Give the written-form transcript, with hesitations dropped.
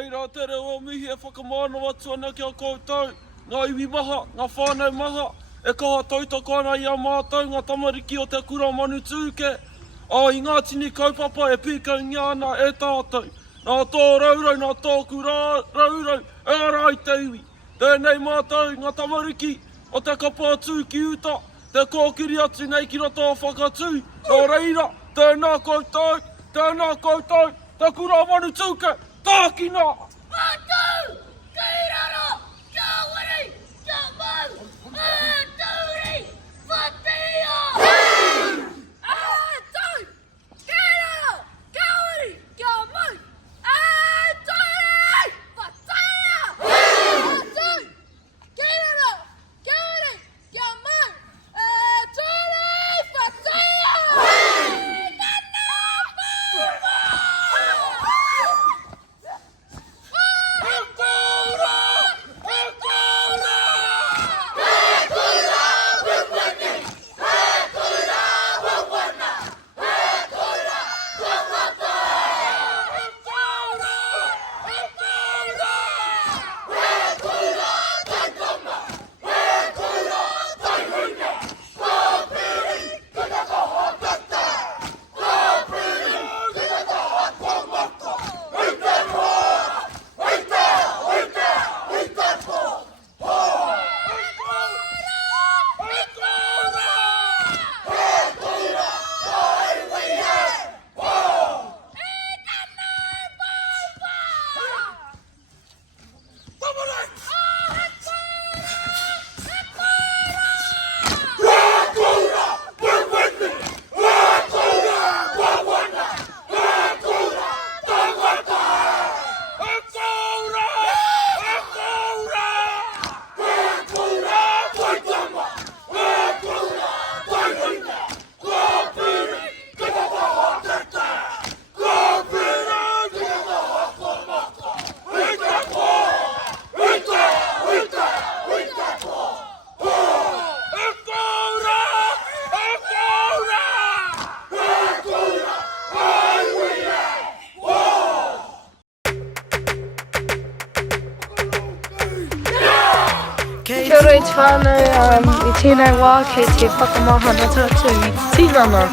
Kei rā tere o mihi e whakamāna atu ana ki a koutou. Ngā iwi maha, ngā whānau maha, e kaha tautoko ana i a mātou, ngā tamariki o te kura manu tūke. I ngā tini kaupapa e pīkau ngiana e tātou. Nā tō raurau, nā tōku raurau, e ara i te iwi. Tēnei mātou, ngā tamariki o te kapa atu ki uta, te kōkiri atu nei ki roto o whakatū. Nā reira, tēnā koutou, te kura manu tūke, tākina! Mātou! Kei raro! Kia wari! Kia mau! Ātauri! Whatea! Ātou! Kei raro! Kia wari! Kia mau! Ātauri! Whatea! Ātou! Kei raro! Kia wari! Kia mau! Ātauri! Whatea! Kia ora i te whānau, i tēnei wā kei te whakamahana tātou i tīrama.